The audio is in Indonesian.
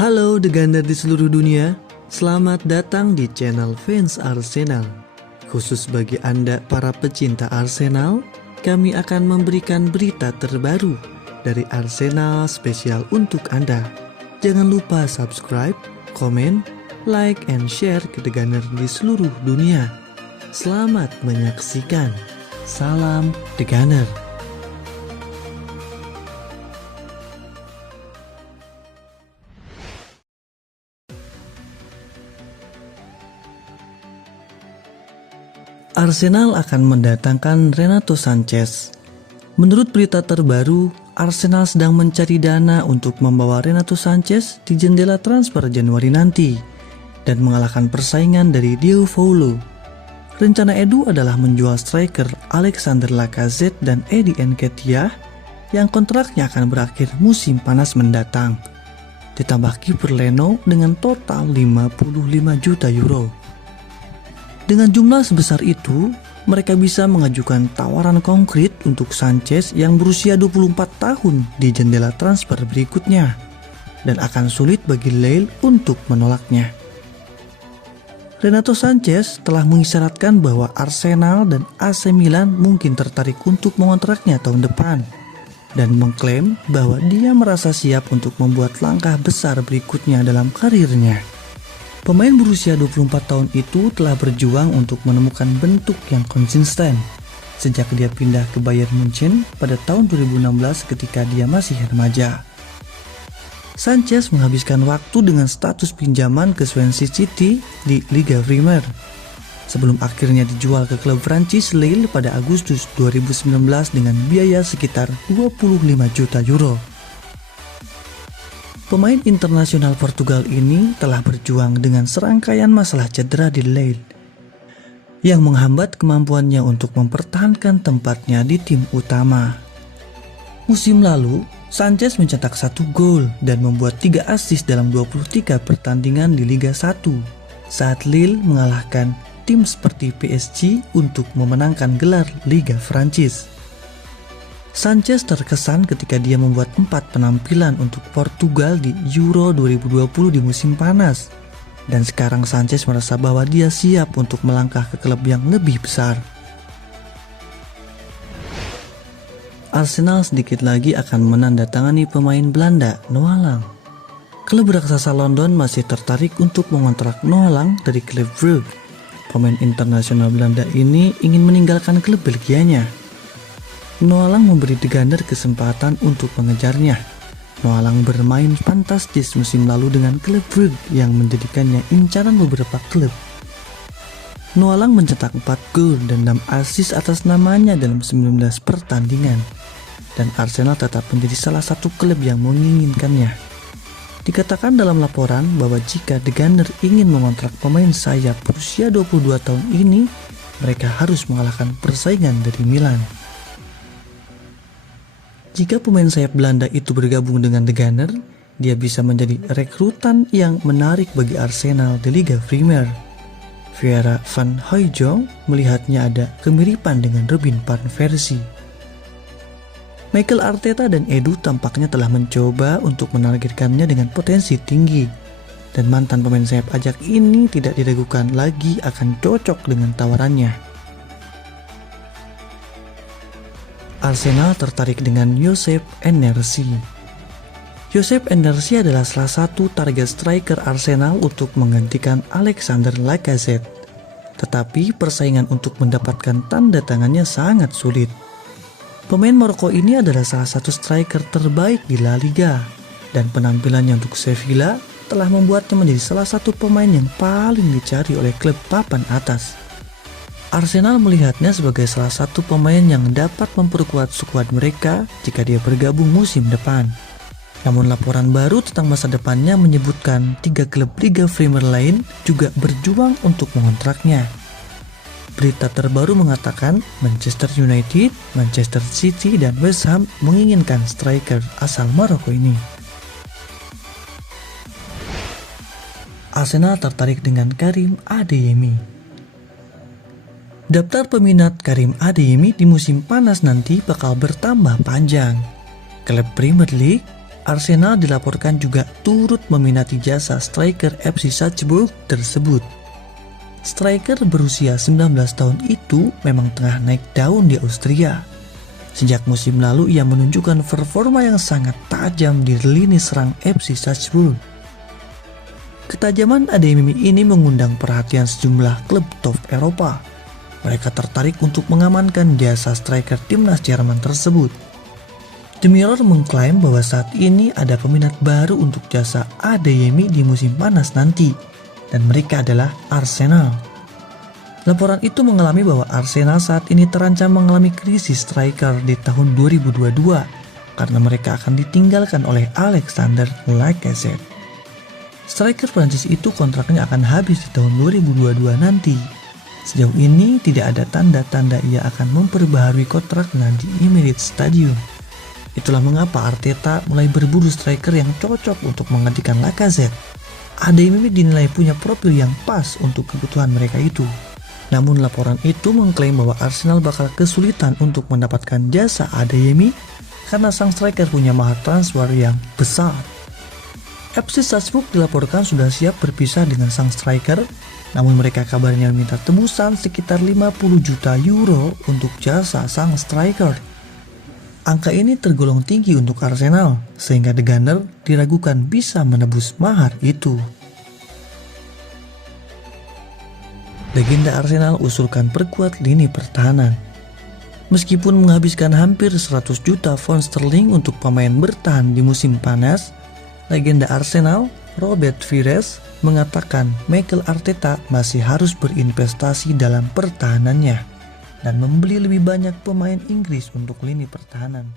Halo The Gunner di seluruh dunia, selamat datang di channel Fans Arsenal. Khusus bagi Anda para pecinta Arsenal, kami akan memberikan berita terbaru dari Arsenal spesial untuk Anda. Jangan lupa subscribe, komen, like, and share ke The Gunner di seluruh dunia. Selamat menyaksikan. Salam The Gunner. Arsenal akan mendatangkan Renato Sanches. Menurut berita terbaru, Arsenal sedang mencari dana untuk membawa Renato Sanches di jendela transfer Januari nanti dan mengalahkan persaingan dari Diego Paulo. Rencana Edu adalah menjual striker Alexander Lacazette dan Eddie Nketiah yang kontraknya akan berakhir musim panas mendatang. Ditambah kiper Leno dengan total 55 juta euro. Dengan jumlah sebesar itu, mereka bisa mengajukan tawaran konkret untuk Sanches yang berusia 24 tahun di jendela transfer berikutnya, dan akan sulit bagi Lille untuk menolaknya. Renato Sanches telah mengisyaratkan bahwa Arsenal dan AC Milan mungkin tertarik untuk mengontraknya tahun depan, dan mengklaim bahwa dia merasa siap untuk membuat langkah besar berikutnya dalam karirnya. Pemain berusia 24 tahun itu telah berjuang untuk menemukan bentuk yang konsisten sejak dia pindah ke Bayern Munchen pada tahun 2016 ketika dia masih remaja. Sanches menghabiskan waktu dengan status pinjaman ke Swansea City di Liga Premier sebelum akhirnya dijual ke klub Prancis Lille pada Agustus 2019 dengan biaya sekitar 25 juta euro. Pemain internasional Portugal ini telah berjuang dengan serangkaian masalah cedera di Lille yang menghambat kemampuannya untuk mempertahankan tempatnya di tim utama. Musim lalu, Sanches mencetak 1 gol dan membuat 3 assist dalam 23 pertandingan di Liga 1 saat Lille mengalahkan tim seperti PSG untuk memenangkan gelar Liga Prancis. Sanches terkesan ketika dia membuat 4 penampilan untuk Portugal di Euro 2020 di musim panas. Dan sekarang Sanches merasa bahwa dia siap untuk melangkah ke klub yang lebih besar. Arsenal sedikit lagi akan menandatangani pemain Belanda, Noah Lang. Klub raksasa London masih tertarik untuk mengontrak Noah Lang dari klub Brugge. Pemain internasional Belanda ini ingin meninggalkan klub Belgianya. Noah Lang memberi The Gunner kesempatan untuk mengejarnya. Noah Lang bermain fantastis musim lalu dengan klub Brugge yang menjadikannya incaran beberapa klub. Noah Lang mencetak 4 gol dan 6 assist atas namanya dalam 19 pertandingan. Dan Arsenal tetap menjadi salah satu klub yang menginginkannya. Dikatakan dalam laporan bahwa jika The Gunner ingin mengontrak pemain sayap berusia 22 tahun ini, mereka harus mengalahkan persaingan dari Milan. Jika pemain sayap Belanda itu bergabung dengan The Gunner, dia bisa menjadi rekrutan yang menarik bagi Arsenal di Liga Premier. Vera van Hooijdonk melihatnya ada kemiripan dengan Robin van Persie. Mikel Arteta dan Edu tampaknya telah mencoba untuk menargetkannya dengan potensi tinggi, dan mantan pemain sayap Ajax ini tidak diragukan lagi akan cocok dengan tawarannya. Arsenal tertarik dengan Josep Enersi. Josep Enersi adalah salah satu target striker Arsenal untuk menggantikan Alexander Lacazette. Tetapi persaingan untuk mendapatkan tanda tangannya sangat sulit. Pemain Maroko ini adalah salah satu striker terbaik di La Liga, dan penampilannya untuk Sevilla telah membuatnya menjadi salah satu pemain yang paling dicari oleh klub papan atas. Arsenal melihatnya sebagai salah satu pemain yang dapat memperkuat skuad mereka jika dia bergabung musim depan. Namun laporan baru tentang masa depannya menyebutkan 3 klub Liga Premier lain juga berjuang untuk mengontraknya. Berita terbaru mengatakan Manchester United, Manchester City, dan West Ham menginginkan striker asal Maroko ini. Arsenal tertarik dengan Karim Adeyemi. Daftar peminat Karim Adeyemi di musim panas nanti bakal bertambah panjang. Klub Premier League, Arsenal dilaporkan juga turut meminati jasa striker FC Salzburg tersebut. Striker berusia 19 tahun itu memang tengah naik daun di Austria. Sejak musim lalu ia menunjukkan performa yang sangat tajam di lini serang FC Salzburg. Ketajaman Adeyemi ini mengundang perhatian sejumlah klub top Eropa. Mereka tertarik untuk mengamankan jasa striker timnas Jerman tersebut. The Mirror mengklaim bahwa saat ini ada peminat baru untuk jasa Adeyemi di musim panas nanti, dan mereka adalah Arsenal. Laporan itu mengalami bahwa Arsenal saat ini terancam mengalami krisis striker di tahun 2022 karena mereka akan ditinggalkan oleh Alexander Lacazette. Striker Prancis itu kontraknya akan habis di tahun 2022 nanti. Sejauh ini tidak ada tanda-tanda ia akan memperbaharui kontraknya di Emirates Stadium. Itulah mengapa Arteta mulai berburu striker yang cocok untuk menggantikan Lacazette. Adeyemi dinilai punya profil yang pas untuk kebutuhan mereka itu. Namun laporan itu mengklaim bahwa Arsenal bakal kesulitan untuk mendapatkan jasa Adeyemi karena sang striker punya mahar transfer yang besar. FC Salzburg dilaporkan sudah siap berpisah dengan sang striker, namun mereka kabarnya meminta tebusan sekitar 50 juta euro untuk jasa sang striker. Angka ini tergolong tinggi untuk Arsenal, sehingga The Gunner diragukan bisa menebus mahar itu. Legenda Arsenal usulkan perkuat lini pertahanan. Meskipun menghabiskan hampir 100 juta pound sterling untuk pemain bertahan di musim panas, legenda Arsenal, Robert Pires, mengatakan Mikel Arteta masih harus berinvestasi dalam pertahanannya dan membeli lebih banyak pemain Inggris untuk lini pertahanan.